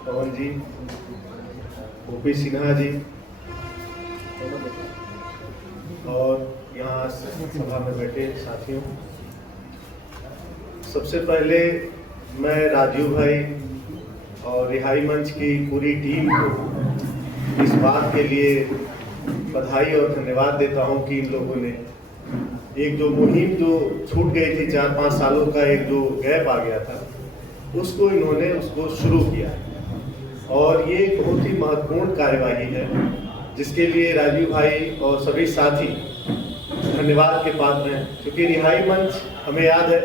पवन जी, OP Sinha ji और यहाँ सभा में बैठे साथियों, सबसे पहले मैं राजीव भाई और रिहाई मंच की पूरी टीम को इस बात के लिए बधाई और धन्यवाद देता हूं कि इन लोगों ने एक जो मुहिम जो छूट गई थी 4-5 सालों का एक जो गैप आ गया था उसको इन्होंने उसको शुरू किया और ये एक बहुत ही महत्वपूर्ण कार्यवाही है जिसके लिए राजीव भाई और सभी साथी धन्यवाद के पात्र हैं। क्योंकि रिहाई मंच हमें याद है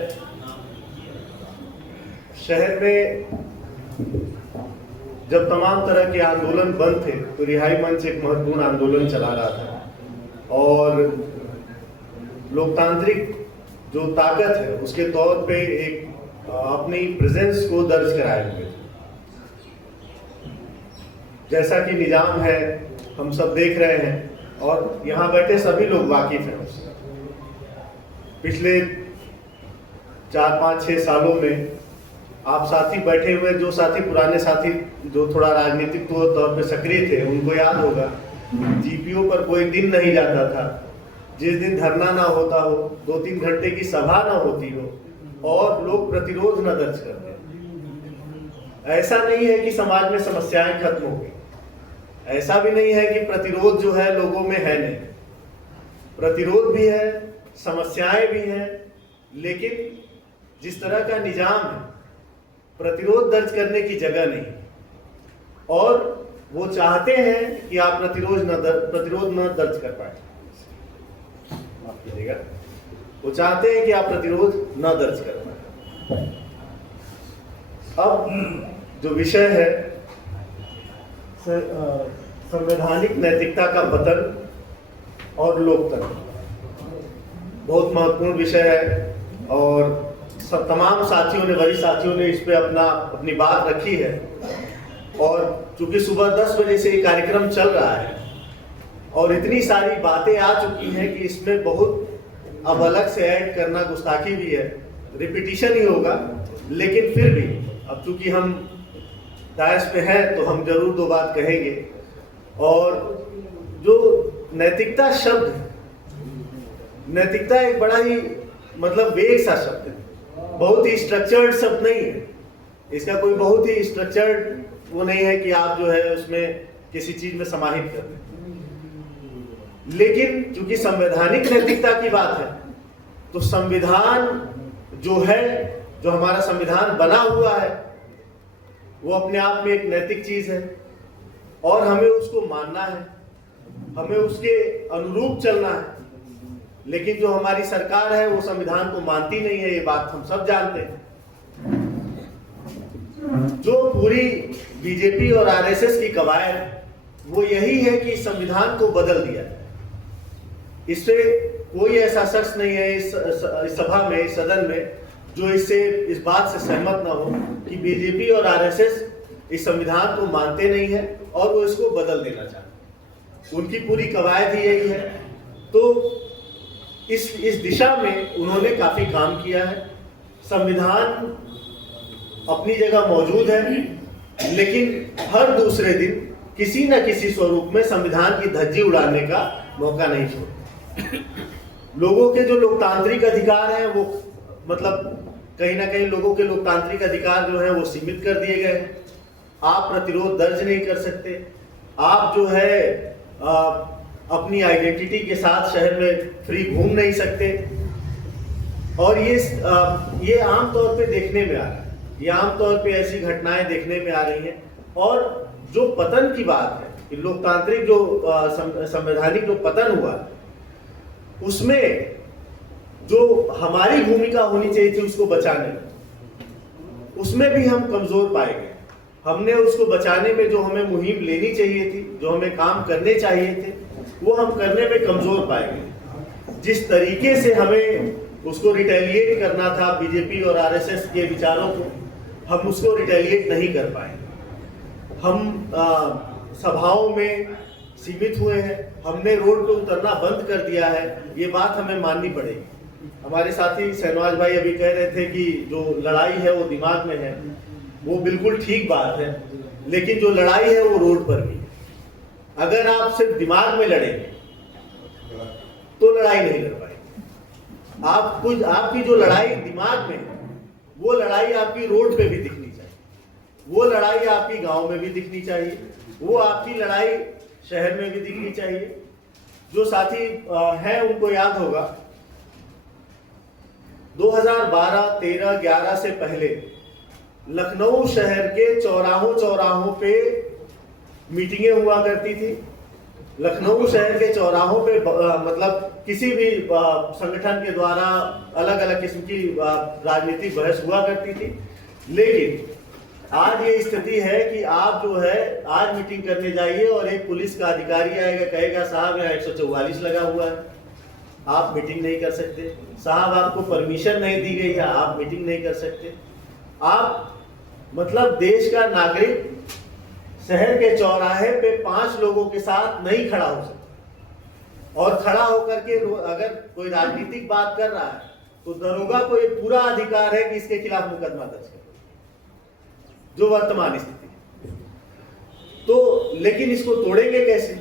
शहर में जब तमाम तरह के आंदोलन बंद थे तो रिहाई मंच एक महत्वपूर्ण आंदोलन चला रहा था और लोकतांत्रिक जो ताकत है उसके तौर पे एक अपनी प्रेजेंस को दर्ज कराए हुए थे। जैसा कि निजाम है हम सब देख रहे हैं और यहाँ बैठे सभी लोग वाकिफ हैं उससे। पिछले 4-5-6 सालों में आप साथी बैठे हुए जो साथी पुराने साथी जो थोड़ा राजनीतिक तौर पे सक्रिय थे उनको याद होगा जीपीओ पर कोई दिन नहीं जाता था जिस दिन धरना ना होता हो, 2-3 घंटे की सभा ना होती हो और लोग प्रतिरोध न दर्ज करते। ऐसा नहीं है कि समाज में समस्याएं खत्म हो गई, ऐसा भी नहीं है कि प्रतिरोध जो है लोगों में है नहीं, प्रतिरोध भी है, समस्याएं भी हैं, लेकिन जिस तरह का निजाम है प्रतिरोध दर्ज करने की जगह नहीं और वो चाहते हैं कि आप प्रतिरोध न दर्ज कर पाए। माफ कीजिएगा, वो चाहते हैं कि आप प्रतिरोध न दर्ज कर पाए। अब जो विषय है संवैधानिक नैतिकता का पतन और लोकतंत्र बहुत महत्वपूर्ण विषय है और सब तमाम साथियों ने वरिष्ठ साथियों ने इस पे अपनी बात रखी है और चूंकि सुबह 10 बजे से ये कार्यक्रम चल रहा है और इतनी सारी बातें आ चुकी हैं कि इसमें बहुत अब अलग से ऐड करना गुस्ताखी भी है, रिपीटिशन ही होगा, लेकिन फिर भी अब चूंकि हम दायस पे हैं तो हम जरूर 2 बात कहेंगे। और जो नैतिकता शब्द है, नैतिकता एक बड़ा ही मतलब वेग सा शब्द है, बहुत ही स्ट्रक्चर्ड शब्द नहीं है। इसका कोई बहुत ही स्ट्रक्चर्ड वो नहीं है कि आप जो है उसमें किसी चीज में समाहित कर दें। लेकिन चूंकि संवैधानिक नैतिकता की बात है तो संविधान जो है, जो हमारा संविधान बना हुआ है वो अपने आप में एक नैतिक चीज है और हमें उसको मानना है, हमें उसके अनुरूप चलना है। लेकिन जो हमारी सरकार है वो संविधान को मानती नहीं है, ये बात हम सब जानते हैं। जो पूरी बीजेपी और आरएसएस की कवायद वो यही है कि संविधान को बदल दिया जाए। इससे कोई ऐसा शख्स नहीं है इस सभा में, इस सदन में जो इस बात से सहमत ना हो कि बीजेपी और आरएसएस इस संविधान को मानते नहीं है और वो इसको बदल देना चाहते। उनकी पूरी कवायद ही यही है। तो इस दिशा में उन्होंने काफी काम किया है। संविधान अपनी जगह मौजूद है, लेकिन हर दूसरे दिन किसी न किसी स्वरूप में संविधान की धज्जी उड़ाने का मौका नहीं छोड़ते। लोगों के जो लोकतांत्रिक अधिकार हैं वो मतलब कहीं ना कहीं लोगों के लोकतांत्रिक अधिकार जो है वो सीमित कर दिए गए हैं। आप प्रतिरोध दर्ज नहीं कर सकते, आप जो है अपनी आइडेंटिटी के साथ शहर में फ्री घूम नहीं सकते। और ये आम तौर पे देखने में आ रहा है, ये आम तौर पे ऐसी घटनाएं देखने में आ रही हैं। और जो पतन की बात है कि लोकतांत्रिक जो संवैधानिक जो पतन हुआ उसमें जो हमारी भूमिका होनी चाहिए थी उसको बचाने में, उसमें भी हम कमजोर पाए गए। हमने उसको बचाने में जो हमें मुहिम लेनी चाहिए थी, जो हमें काम करने चाहिए थे, वो हम करने में कमजोर पाए गए। जिस तरीके से हमें उसको रिटेलिएट करना था बीजेपी और आरएसएस के विचारों को, हम उसको रिटेलिएट नहीं कर पाए। हम सभाओं में सीमित हुए हैं, हमने रोड पे उतरना बंद कर दिया है, ये बात हमें माननी पड़ेगी। हमारे साथी शहनवाज भाई अभी कह रहे थे कि जो लड़ाई है वो दिमाग में है, वो बिल्कुल ठीक बात है, लेकिन जो लड़ाई है वो रोड पर भी है। अगर आप सिर्फ दिमाग में लड़ेंगे तो लड़ाई नहीं लड़ पाएंगे। आपकी जो लड़ाई दिमाग में है, वो लड़ाई आपकी रोड पे भी दिखनी चाहिए, वो लड़ाई आपकी गांव में भी दिखनी चाहिए, वो आपकी लड़ाई शहर में भी दिखनी चाहिए। जो साथी हैं उनको याद होगा 2012, 13, 11 से पहले लखनऊ शहर के चौराहों पे मीटिंगें हुआ करती थी। लखनऊ शहर के चौराहों पे मतलब किसी भी संगठन के द्वारा अलग अलग किस्म की राजनीतिक बहस हुआ करती थी। लेकिन आज ये स्थिति है कि आप जो है आज मीटिंग करने जाइए और एक पुलिस का अधिकारी आएगा, कहेगा साहब यहाँ 144 लगा हुआ है, आप मीटिंग नहीं कर सकते। साहब आपको परमिशन नहीं दी गई है, आप मीटिंग नहीं कर सकते। आप मतलब देश का नागरिक शहर के चौराहे पे 5 लोगों के साथ नहीं खड़ा हो सकता, और खड़ा होकर के अगर कोई राजनीतिक बात कर रहा है तो दरोगा को एक पूरा अधिकार है कि इसके खिलाफ मुकदमा दर्ज करे, जो वर्तमान स्थिति है। तो लेकिन इसको तोड़ेंगे कैसे?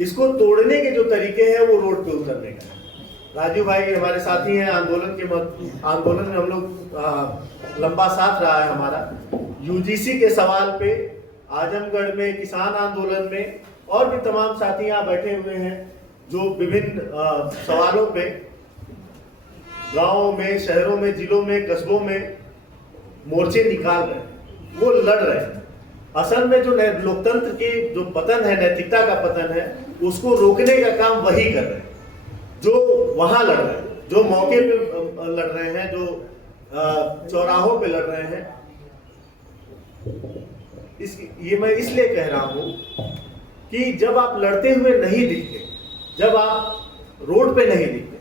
इसको तोड़ने के जो तरीके हैं वो रोड पे उतरने का। राजू भाई हमारे साथी हैं, आंदोलन में हम लोग लंबा साथ रहा है हमारा। यूजीसी के सवाल पे, आजमगढ़ में किसान आंदोलन में, और भी तमाम साथी यहाँ बैठे हुए हैं जो विभिन्न सवालों पे गांवों में, शहरों में, जिलों में, कस्बों में मोर्चे निकाल रहे हैं, वो लड़ रहे हैं। असल में जो लोकतंत्र की जो पतन है, नैतिकता का पतन है, उसको रोकने का काम वही कर रहे हैं जो वहां लड़ रहे हैं, जो मौके पे लड़ रहे हैं, जो चौराहों पे लड़ रहे हैं। ये मैं इसलिए कह रहा हूं कि जब आप लड़ते हुए नहीं दिखते, जब आप रोड पे नहीं दिखते,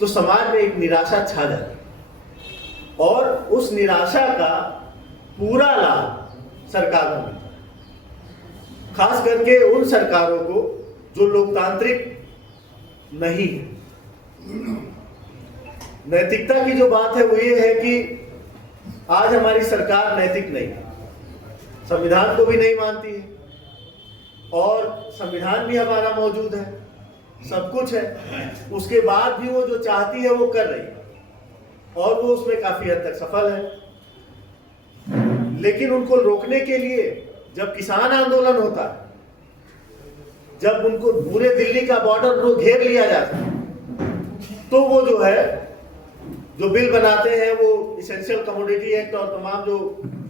तो समाज में एक निराशा छा जाती है, और उस निराशा का पूरा लाभ सरकार को मिलता है, खास करके उन सरकारों को जो लोकतांत्रिक नहीं है। नैतिकता की जो बात है वो ये है कि आज हमारी सरकार नैतिक नहीं है, संविधान को भी नहीं मानती है, और संविधान भी हमारा मौजूद है, सब कुछ है, उसके बाद भी वो जो चाहती है वो कर रही है, और वो उसमें काफी हद तक सफल है। लेकिन उनको रोकने के लिए जब किसान आंदोलन होता है, जब उनको पूरे दिल्ली का बॉर्डर घेर लिया जाता है, तो वो जो है जो बिल बनाते हैं, वो इसेंशियल कमोडिटी एक्ट और तमाम जो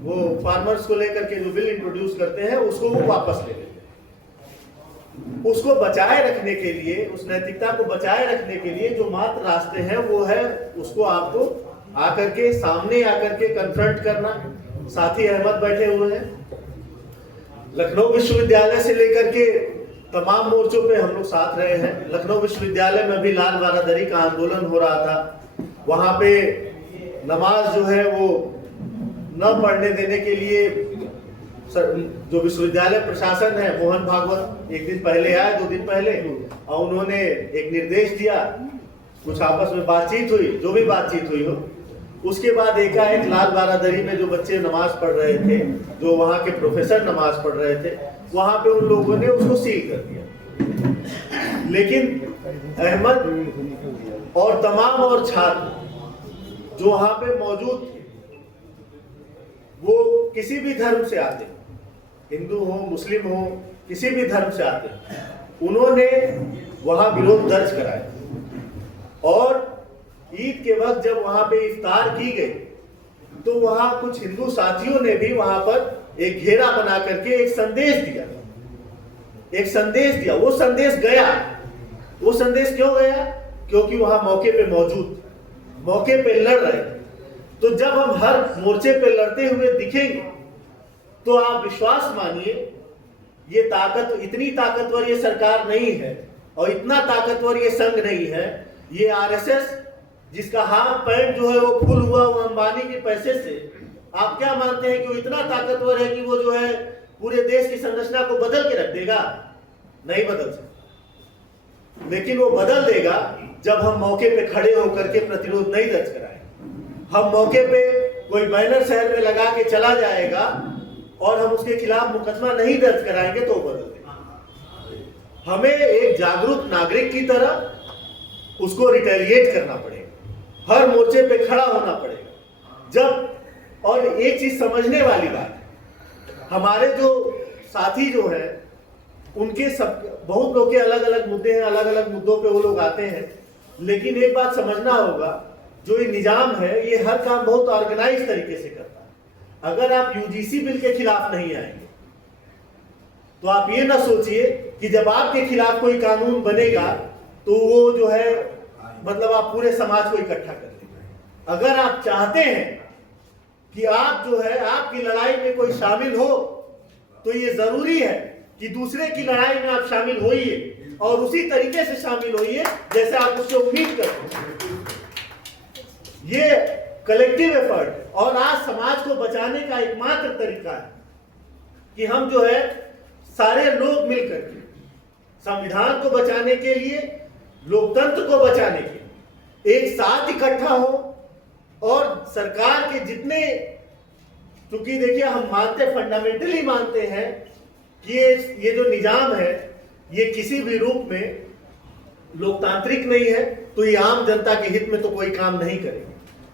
वो फार्मर्स को लेकर के जो बिल इंट्रोड्यूस करते हैं, उसको वो वापस ले लेते हैं। उसको बचाए रखने के लिए, उस नैतिकता को बचाए रखने के लिए जो मात्र रास्ते हैं वो है उसको आपको आकर के सामने आकर के कन्फ्रंट करना। साथी अहमद बैठे हुए हैं, लखनऊ विश्वविद्यालय से लेकर के तमाम मोर्चों पे हम लोग साथ रहे हैं। लखनऊ विश्वविद्यालय में भी लाल बारादरी का आंदोलन हो रहा था, वहां पे नमाज जो है वो न पढ़ने देने के लिए जो विश्वविद्यालय प्रशासन है, मोहन भागवत एक दिन पहले आए, 2 दिन पहले, और उन्होंने एक निर्देश दिया, कुछ आपस में बातचीत हुई, जो भी बातचीत हुई हो, उसके बाद एकाएक लाल बारादरी में जो बच्चे नमाज पढ़ रहे थे, जो वहां के प्रोफेसर नमाज पढ़ रहे थे, वहां पे उन लोगों ने उसको सील कर दिया। लेकिन अहमद और तमाम और छात्र जो वहां पे मौजूद थे, वो किसी भी धर्म से आते, हिंदू हो, मुस्लिम हो, किसी भी धर्म से आते, उन्होंने वहां विरोध दर्ज कराया। और ईद के वक्त जब वहां पे इफ्तार की गई, तो वहां कुछ हिंदू साथियों ने भी वहां पर एक घेरा बना करके एक संदेश दिया, वो संदेश गया। वो संदेश क्यों गया? क्योंकि वहां मौके पे मौजूद, मौके पे लड़ रहे। तो जब हम हर मोर्चे पे लड़ते हुए दिखेंगे, तो आप विश्वास मानिए, ये ताकत, इतनी ताकतवर ये सरकार नहीं है, और इतना ताकतवर ये संघ नहीं है। ये आरएसएस, जिसका हाथ पैंट जो है वो फुल हुआ वो अंबानी के पैसे से, आप क्या मानते हैं कि वो इतना ताकतवर है कि वो जो है पूरे देश की संरचना को बदल के रख देगा? नहीं बदल सकता। लेकिन वो बदल देगा जब हम मौके पे खड़े होकर के प्रतिरोध नहीं दर्ज कराएं, हम मौके पे कोई बैनर शहर में लगा के चला जाएगा और हम उसके खिलाफ मुकदमा नहीं दर्ज कराएंगे तो बदल देंगे। हमें एक जागरूक नागरिक की तरह उसको रिटेलिएट करना पड़ेगा, हर मोर्चे पे खड़ा होना पड़ेगा। जब और एक चीज समझने वाली बात, हमारे जो साथी जो है उनके सब बहुत लोग के अलग अलग मुद्दे हैं, अलग अलग मुद्दों पे वो लोग आते हैं, लेकिन एक बात समझना होगा, जो ये निजाम है ये हर काम बहुत ऑर्गेनाइज तरीके से करता है। अगर आप यूजीसी बिल के खिलाफ नहीं आएंगे तो आप ये ना सोचिए कि जब आपके खिलाफ कोई कानून बनेगा तो वो जो है मतलब आप पूरे समाज को इकट्ठा कर लेंगे। अगर आप चाहते हैं कि आप जो है आपकी लड़ाई में कोई शामिल हो तो ये जरूरी है कि दूसरे की लड़ाई में आप शामिल होइए और उसी तरीके से शामिल होइए जैसे आप उससे उम्मीद करते हैं। ये कलेक्टिव एफर्ट और आज समाज को बचाने का एकमात्र तरीका है कि हम जो है सारे लोग मिलकर के संविधान को बचाने के लिए, लोकतंत्र को बचाने के लिए एक साथ इकट्ठा हो और सरकार के जितने, क्योंकि देखिए हम मानते, फंडामेंटली मानते हैं कि ये जो निजाम है ये किसी भी रूप में लोकतांत्रिक नहीं है, तो ये आम जनता के हित में तो कोई काम नहीं करेगा।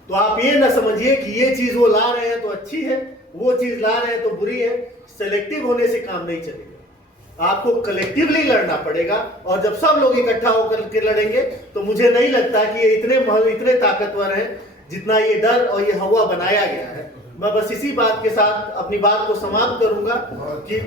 तो आप ये ना समझिए कि ये चीज वो ला रहे हैं तो अच्छी है, वो चीज ला रहे हैं तो बुरी है। सेलेक्टिव होने से काम नहीं चलेगा, आपको कलेक्टिवली लड़ना पड़ेगा। और जब सब लोग इकट्ठा होकर के लड़ेंगे तो मुझे नहीं लगता कि ये इतने ताकतवर हैं जितना ये डर और ये हवा बनाया गया है। मैं बस इसी बात के साथ अपनी बात को समाप्त करूंगा कि